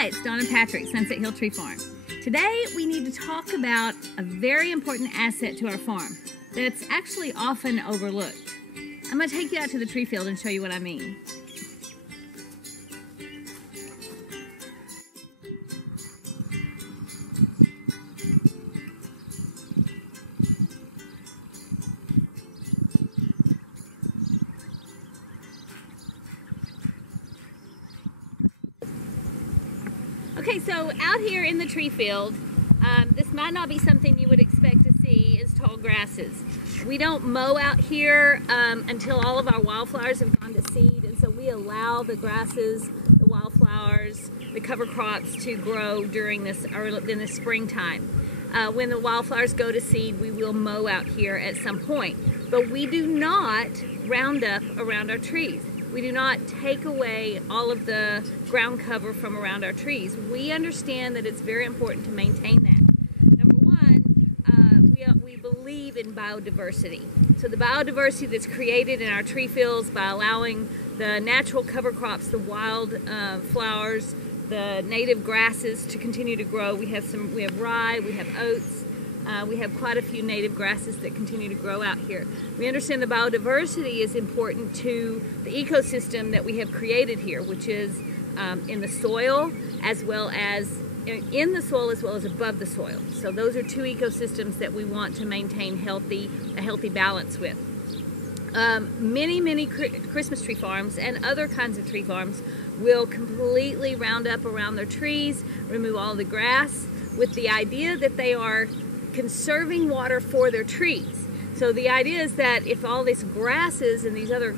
Hi, it's Dawn and Patrick, Sunset Hill Tree Farm. Today we need to talk about a very important asset to our farm that's actually often overlooked. I'm going to take you out to the tree field and show you what I mean. Okay, so out here in the tree field, this might not be something you would expect to see is tall grasses. We don't mow out here until all of our wildflowers have gone to seed, and so we allow the grasses, the wildflowers, the cover crops to grow during this in the springtime. When the wildflowers go to seed, we will mow out here at some point, but we do not round up around our trees. We do not take away all of the ground cover from around our trees. We understand that it's very important to maintain that. Number one, we believe in biodiversity. So the biodiversity that's created in our tree fields by allowing the natural cover crops, the wild flowers, the native grasses to continue to grow. We have rye, we have oats. We have quite a few native grasses that continue to grow out here. We understand the biodiversity is important to the ecosystem that we have created here, which is in the soil as well as in the soil as well as above the soil. So those are two ecosystems that we want to maintain a healthy balance with. Many Christmas tree farms and other kinds of tree farms will completely round up around their trees, remove all the grass, with the idea that they are conserving water for their trees. So the idea is that if all these grasses and these other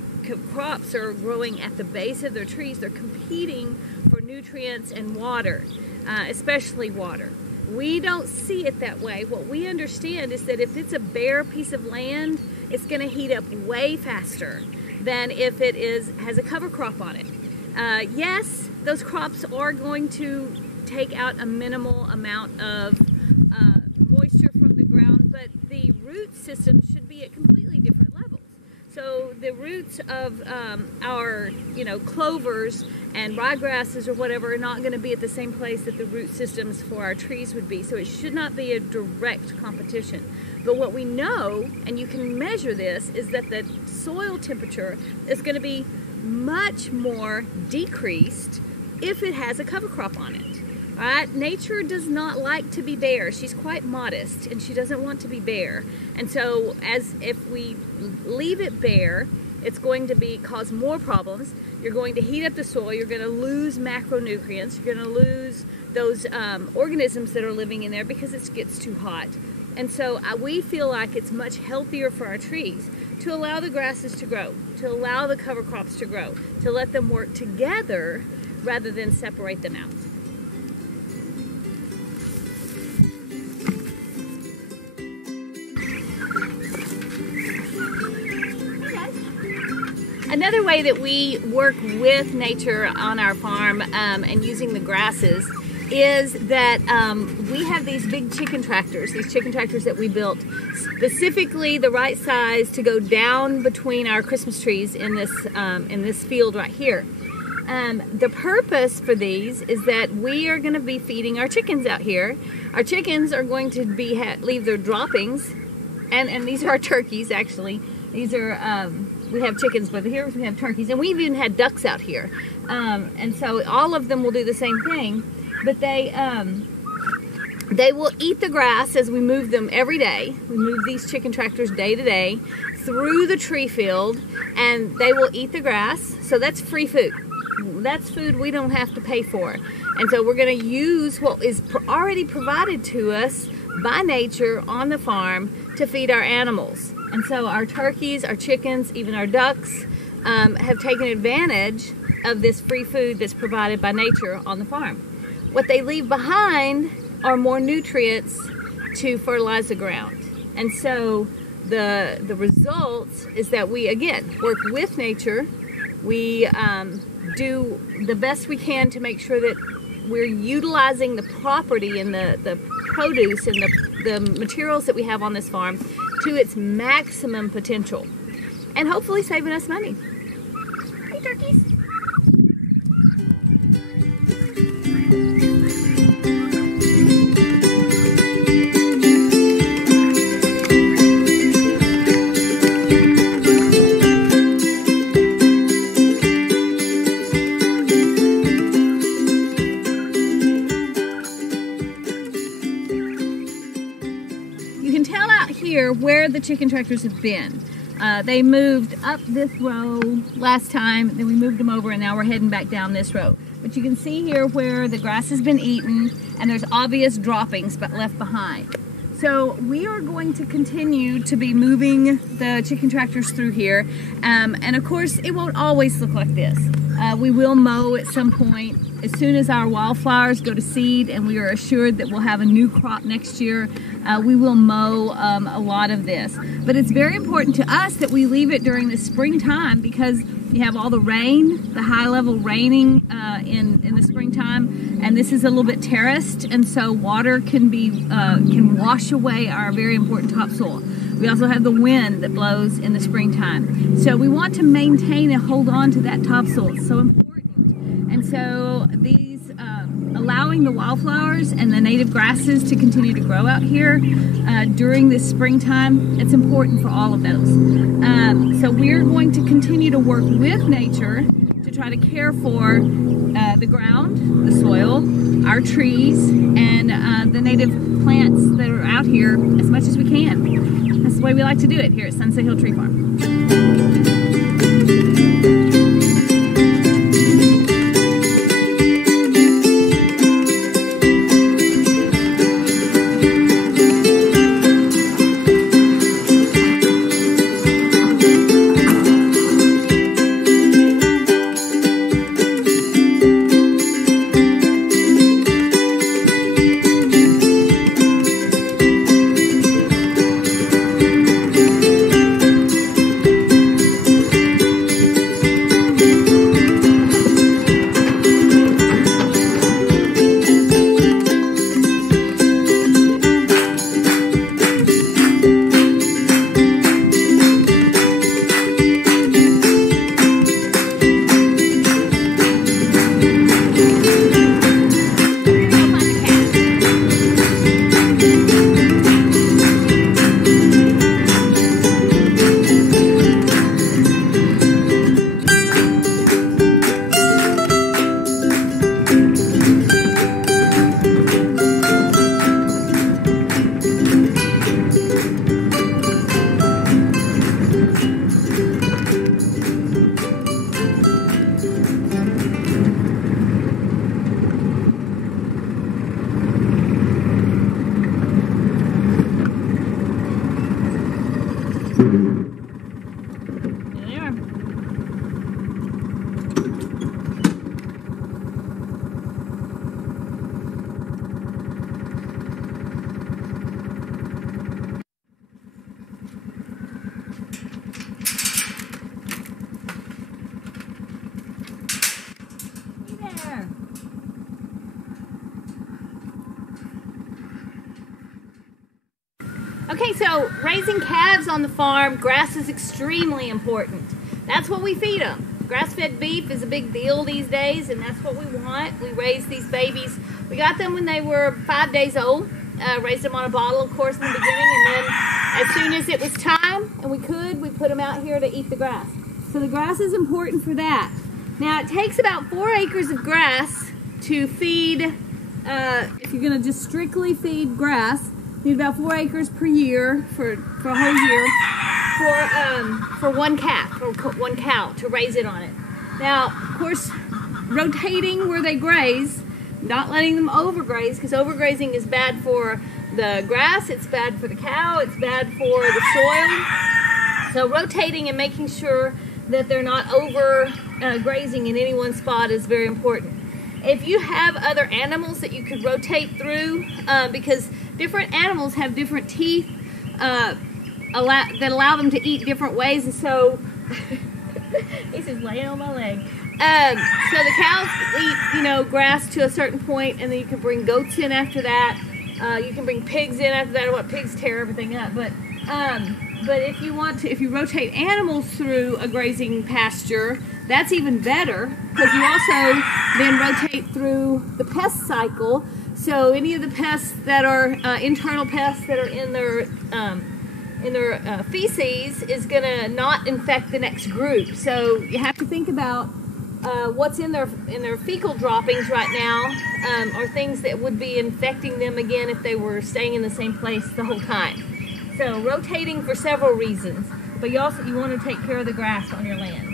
crops are growing at the base of their trees, they're competing for nutrients and water, especially water. We don't see it that way. What we understand is that if it's a bare piece of land, it's going to heat up way faster than if it has a cover crop on it. Yes, those crops are going to take out a minimal amount of moisture from the ground, but the root system should be at completely different levels. So the roots of our clovers and ryegrasses or whatever are not going to be at the same place that the root systems for our trees would be. So it should not be a direct competition. But what we know, and you can measure this, is that the soil temperature is going to be much more decreased if it has a cover crop on it. Right? Nature does not like to be bare. She's quite modest and she doesn't want to be bare. And so if we leave it bare, it's going to cause more problems. You're going to heat up the soil, you're going to lose macronutrients, you're going to lose those organisms that are living in there because it gets too hot. And so we feel like it's much healthier for our trees to allow the grasses to grow, to allow the cover crops to grow, to let them work together rather than separate them out. Another way that we work with nature on our farm and using the grasses is that we have these big chicken tractors, that we built specifically the right size to go down between our Christmas trees in this field right here. The purpose for these is that we are going to be feeding our chickens out here. Our chickens are going to leave their droppings, and these are our turkeys actually. These are we have chickens, but here we have turkeys, and we've even had ducks out here. And so all of them will do the same thing, but they will eat the grass as we move them every day. We move these chicken tractors day to day through the tree field, and they will eat the grass. So that's free food. That's food we don't have to pay for. And so we're going to use what is already provided to us by nature on the farm to feed our animals. And so our turkeys, our chickens, even our ducks have taken advantage of this free food that's provided by nature on the farm. What they leave behind are more nutrients to fertilize the ground. And so the results is that we, again, work with nature. We do the best we can to make sure that we're utilizing the property and the produce and the materials that we have on this farm to its maximum potential, and hopefully saving us money. Hey, turkeys! here where the chicken tractors have been. They moved up this row last time, then we moved them over, and now we're heading back down this row. But you can see here where the grass has been eaten, and there's obvious droppings but left behind. So we are going to continue to be moving the chicken tractors through here, and of course it won't always look like this. We will mow at some point as soon as our wildflowers go to seed and we are assured that we'll have a new crop next year. We will mow a lot of this, but it's very important to us that we leave it during the springtime because you have all the rain, the high level raining in the springtime, and this is a little bit terraced, and so water can wash away our very important topsoil. We also have the wind that blows in the springtime, so we want to maintain and hold on to that topsoil. It's so important. And so these allowing the wildflowers and the native grasses to continue to grow out here during this springtime, it's important for all of those. So we're going to continue to work with nature to try to care for the ground, the soil, our trees, and the native plants that are out here as much as we can. That's the way we like to do it here at Sunset Hill Tree Farm. Okay, so raising calves on the farm, grass is extremely important. That's what we feed them. Grass-fed beef is a big deal these days, and that's what we want. We raised these babies. We got them when they were 5 days old, raised them on a bottle, of course, in the beginning, and then as soon as it was time, and we put them out here to eat the grass. So the grass is important for that. Now, it takes about 4 acres of grass to feed, if you're gonna just strictly feed grass, you need about 4 acres per year for a whole year for one calf, or one cow, to raise it on it. Now, of course, rotating where they graze, not letting them overgraze, because overgrazing is bad for the grass, it's bad for the cow, it's bad for the soil. So rotating and making sure that they're not grazing in any one spot is very important. If you have other animals that you could rotate through, because different animals have different teeth that allow them to eat different ways, and so he's just laying on my leg. So the cows eat, grass to a certain point, and then you can bring goats in after that. You can bring pigs in after that. I want pigs tear everything up, but if you rotate animals through a grazing pasture, that's even better, because you also then rotate through the pest cycle. So any of the pests that are internal pests that are in their feces is going to not infect the next group. So you have to think about what's in their fecal droppings right now, are things that would be infecting them again if they were staying in the same place the whole time. So rotating for several reasons, but you want to take care of the grass on your land.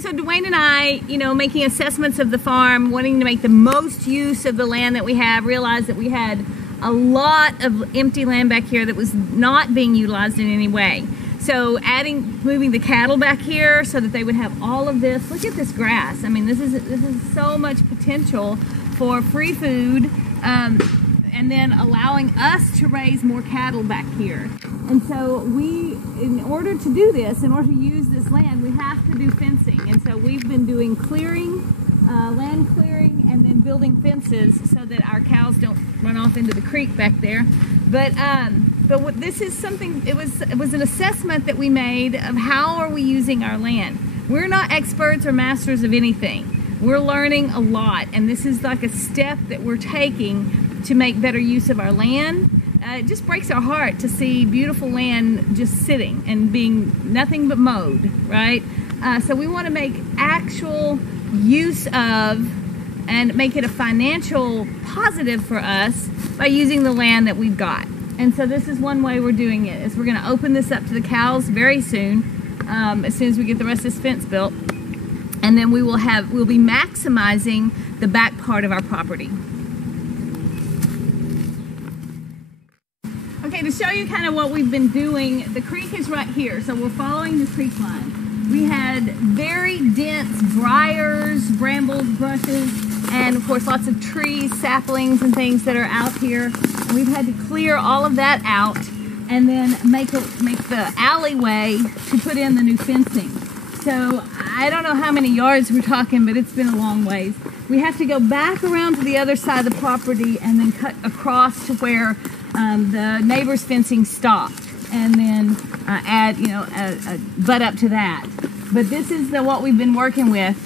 So Dwayne and I, making assessments of the farm, wanting to make the most use of the land that we have, realized that we had a lot of empty land back here that was not being utilized in any way. So moving the cattle back here so that they would have all of this. Look at this grass. I mean, this is so much potential for free food, and then allowing us to raise more cattle back here. And so in order to do this, in order to use this land, we have to do fencing. And so we've been doing clearing, land clearing, and then building fences so that our cows don't run off into the creek back there. But what this is something, it was an assessment that we made of how are we using our land. We're not experts or masters of anything. We're learning a lot, and this is like a step that we're taking to make better use of our land. It just breaks our heart to see beautiful land just sitting and being nothing but mowed, right? So we want to make actual use of and make it a financial positive for us by using the land that we've got. And so this is one way we're doing it, is we're going to open this up to the cows very soon, as soon as we get the rest of this fence built. And then we'll be maximizing the back part of our property. Okay, to show you kind of what we've been doing, the creek is right here, so we're following the creek line. We had very dense briars, brambles, brushes, and of course lots of trees, saplings, and things that are out here. And we've had to clear all of that out and then make the alleyway to put in the new fencing. So I don't know how many yards we're talking, but it's been a long ways. We have to go back around to the other side of the property and then cut across to where the neighbor's fencing stopped, and then add, a butt up to that. But this is what we've been working with,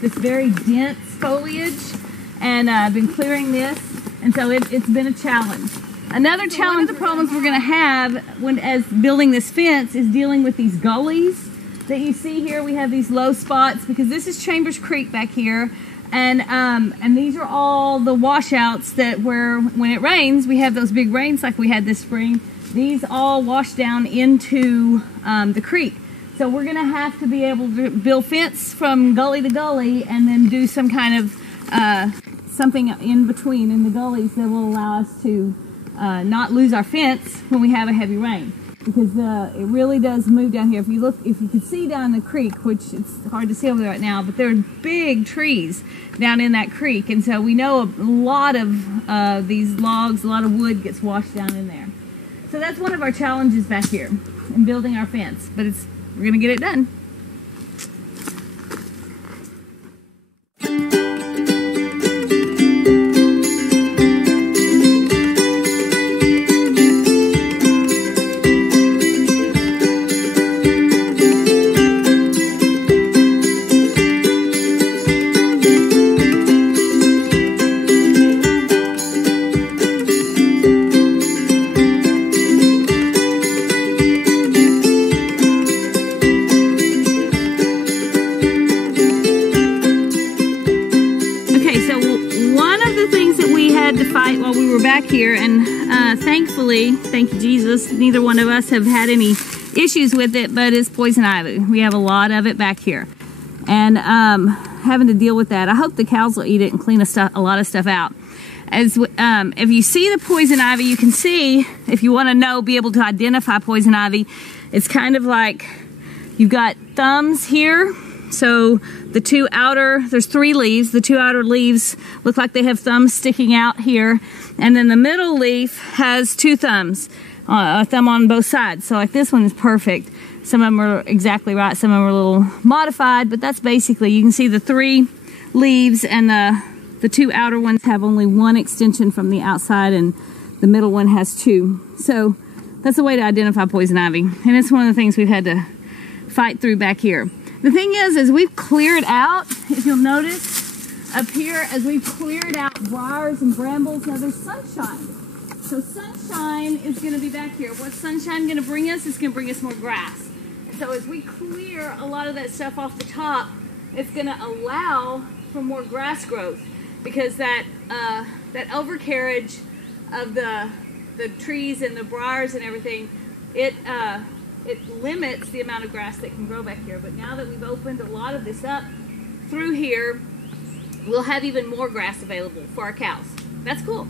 this very dense foliage, and I've been clearing this, and so it's been a challenge. Another challenge, the problems we're going to have as building this fence is dealing with these gullies that you see here. We have these low spots because this is Chambers Creek back here. And these are all the washouts that when it rains, we have those big rains like we had this spring. These all wash down into the creek. So we're going to have to be able to build fence from gully to gully and then do some kind of something in between in the gullies that will allow us to not lose our fence when we have a heavy rain. Because it really does move down here. If you can see down the creek, which it's hard to see over there right now, but there are big trees down in that creek, and so we know a lot of these logs, a lot of wood gets washed down in there. So that's one of our challenges back here in building our fence, but we're gonna get it done. had to fight while we were back here, and thankfully, thank you Jesus, neither one of us have had any issues with it, but it's poison ivy. We have a lot of it back here, and having to deal with that. I hope the cows will eat it and clean a lot of stuff out. As if you see the poison ivy, you can see, if you want to know, be able to identify poison ivy, it's kind of like you've got thumbs here. So the two outer, there's 3 leaves. The 2 outer leaves look like they have thumbs sticking out here. And then the middle leaf has 2 thumbs, a thumb on both sides. So like this one is perfect. Some of them are exactly right. Some of them are a little modified, but that's basically, you can see the 3 leaves, and the 2 outer ones have only 1 extension from the outside, and the middle one has 2. So that's a way to identify poison ivy. And it's one of the things we've had to fight through back here. The thing is we've cleared out, if you'll notice, up here, as we've cleared out briars and brambles, now there's sunshine. So sunshine is going to be back here. What's sunshine going to bring us? It's going to bring us more grass. And so as we clear a lot of that stuff off the top, it's going to allow for more grass growth, because that overcarriage of the trees and the briars and everything, it limits the amount of grass that can grow back here. But now that we've opened a lot of this up through here, we'll have even more grass available for our cows. That's cool.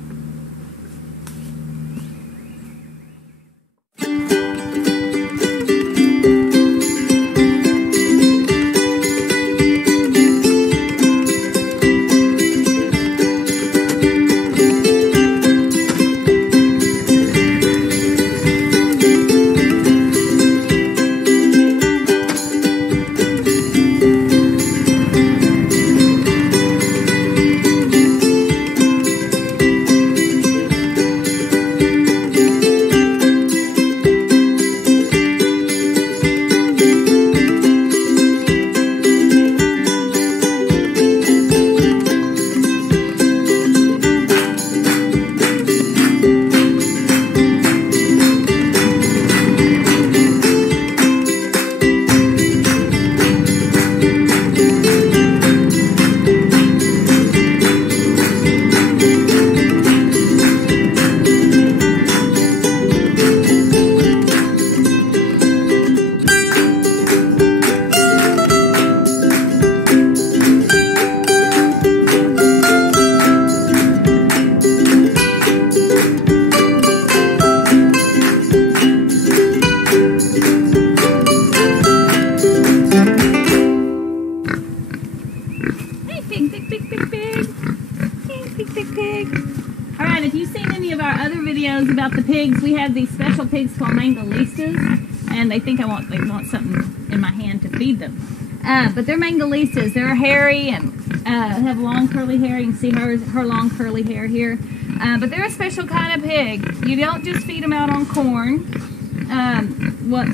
Alright, if you've seen any of our other videos about the pigs, we have these special pigs called Mangalistas, and they think they want something in my hand to feed them. But they're Mangalistas. They're hairy and have long curly hair. You can see her long curly hair here. But they're a special kind of pig. You don't just feed them out on corn.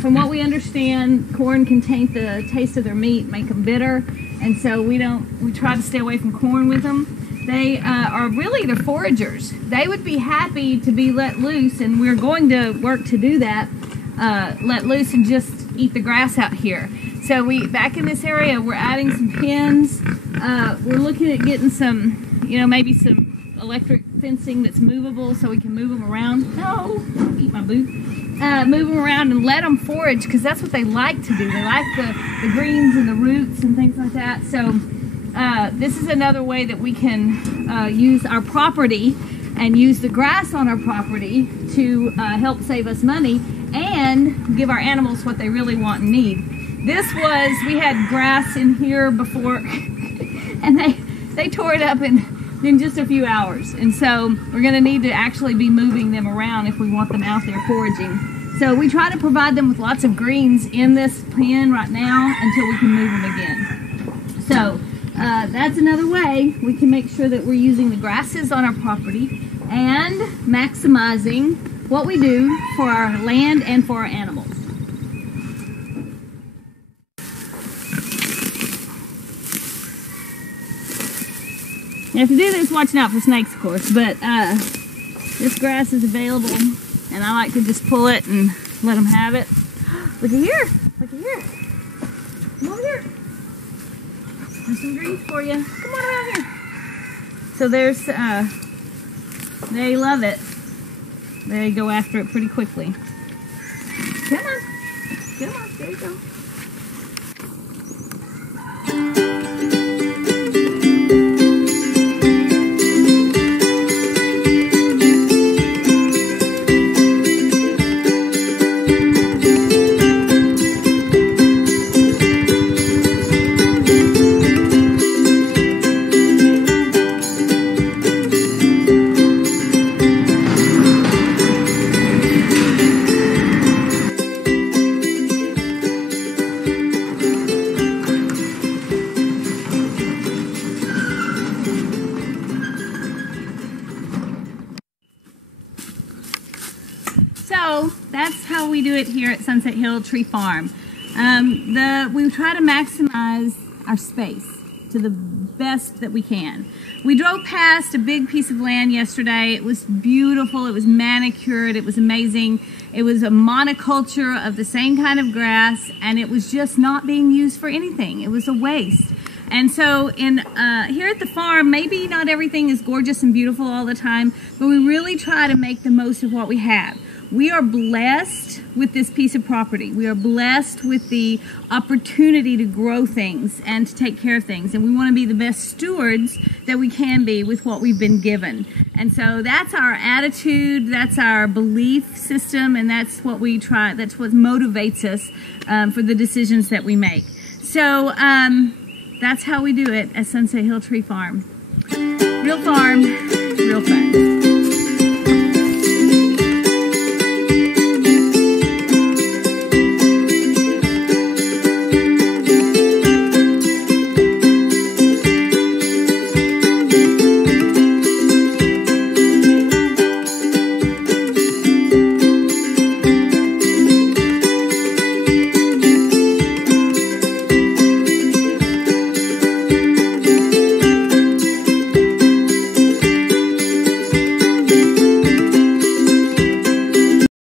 From what we understand, corn can taint the taste of their meat, make them bitter, and so we try to stay away from corn with them. They are really, they're foragers. They would be happy to be let loose, and we're going to work to do that, let loose and just eat the grass out here. So back in this area, we're adding some pens. We're looking at getting some, maybe some electric fencing that's movable so we can move them around. No, don't eat my boot. Move them around and let them forage, because that's what they like to do. They like the greens and the roots and things like that. So this is another way that we can use our property and use the grass on our property to help save us money and give our animals what they really want and need. We had grass in here before and they tore it up in just a few hours. And so we're going to need to actually be moving them around if we want them out there foraging. So we try to provide them with lots of greens in this pen right now until we can move them again. So that's another way we can make sure that we're using the grasses on our property and maximizing what we do for our land and for our animals. Now, if you do this, watching out for snakes, of course, but this grass is available, and I like to just pull it and let them have it. Look at here. Look at here. Come over here. There's some greens for you. Come on around here. So there's They love it. They go after it pretty quickly. Come on. Come on. There you go. So that's how we do it here at Sunset Hill Tree Farm. We try to maximize our space to the best that we can. We drove past a big piece of land yesterday. It was beautiful. It was manicured. It was amazing. It was a monoculture of the same kind of grass, and it was just not being used for anything. It was a waste. And so here at the farm, maybe not everything is gorgeous and beautiful all the time, but we really try to make the most of what we have. We are blessed with this piece of property. We are blessed with the opportunity to grow things and to take care of things. And we want to be the best stewards that we can be with what we've been given. And so that's our attitude, that's our belief system, and that's what we try, that's what motivates us for the decisions that we make. So that's how we do it at Sunset Hill Tree Farm. Real farm, real fun.